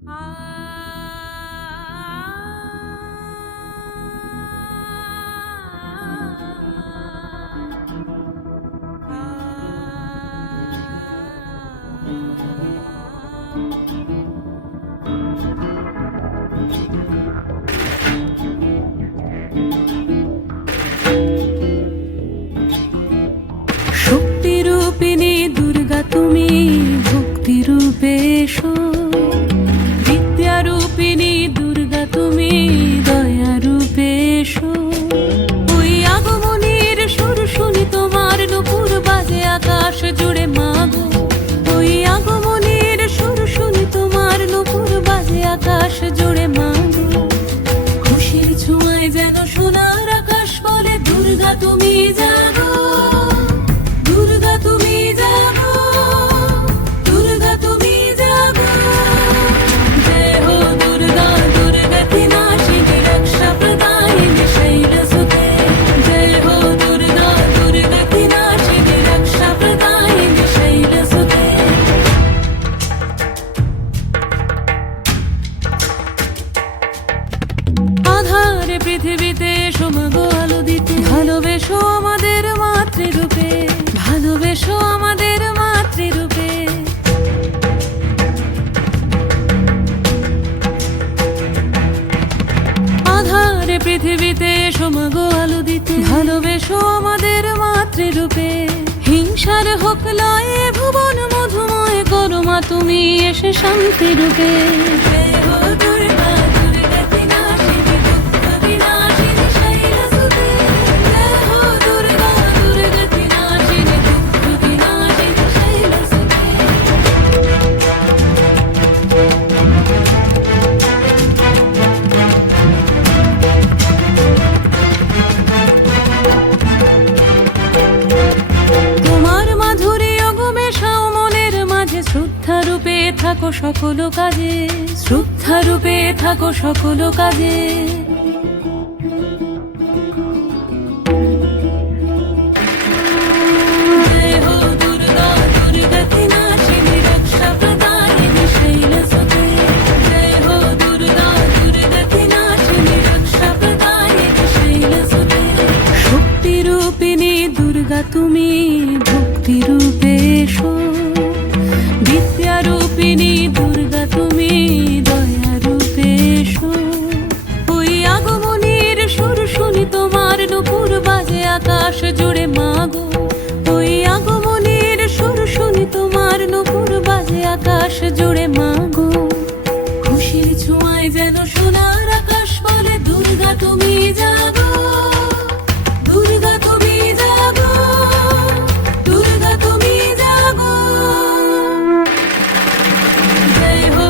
শক্তিরূপিণী দুর্গা তুমি ভক্তিরূপে এসো, বিদ্যারূপিণী দুর্গা তুমি দয়ারূপে এসো। ওই আগমনীর সুর শুনি তোমার নুপুর বাজে আকাশ জুড়ে মাগো। ওই আগমনীর সুর শুনি তোমার নুপুর বাজে আকাশ জুড়ে মাগো। খুশির ছোঁয়ায় যেন সোনার আকাশ বলে দুর্গা তুমি জাগো, দুর্গা তুমি জাগো, দুর্গা তুমি জাগো। জয় হো দুর্গা দুর্গতি নাশিনী রক্ষা প্রদায়িনী শৈলসুতে। জয় হো দুর্গা দুর্গতি নাশিনী রক্ষা প্রদায়িনী শৈলসুতে। আধারে পৃথিবীতে এসো মাগো আলো দিতে, ভালোবেসো আমাদের মাতৃরূপে, ভালোবেসো আমাদের মাতৃরূপে। আধারে পৃথিবীতে এসো মাগো আলো দিতে, ভালোবেসো আমাদের মাতৃরূপে। হিংসার হোক লয়ে ভুবন মধুময় করো মা তুমি এসে শান্তিরূপে। জয় হো দুর্গা দুর্গতি নাশিনী দুঃখ বিনাশিনী শৈলসুতে। জয় হো দুর্গা দুর্গতি নাশিনী দুঃখ বিনাশিনী শৈলসুতে। তোমার মাধুরী মেশাও মনের মাঝে, শ্রদ্ধা রূপে থাকো সকল কাজে, শ্রদ্ধা রূপে থাকো সকল কাজে। জয় হো দুর্গা দুর্গতি নাশিনী রক্ষা প্রদায়িনী শৈলসুতে। জয় হো দুর্গা দুর্গতি নাশিনী রক্ষা প্রদায়িনী শৈলসুতে। শক্তিরূপিণী দুর্গা তুমি ভক্তিরূপে এসো, বিদ্যারূপিণী দুর্গা তুমি দয়ারূপে এসো। ওই আগমনীর সুর শুনি তোমার নুপুর বাজে আকাশ জুড়ে মাগো। ওই আগমনীর সুর শুনি তোমার নুপুর বাজে আকাশ জুড়ে মাগো। খুশির ছোঁয়ায় যেন সোনার আকাশ বলে দুর্গা তুমি জাগো, দুর্গা তুমি জাগো, দুর্গা তুমি জাগো। জয় হো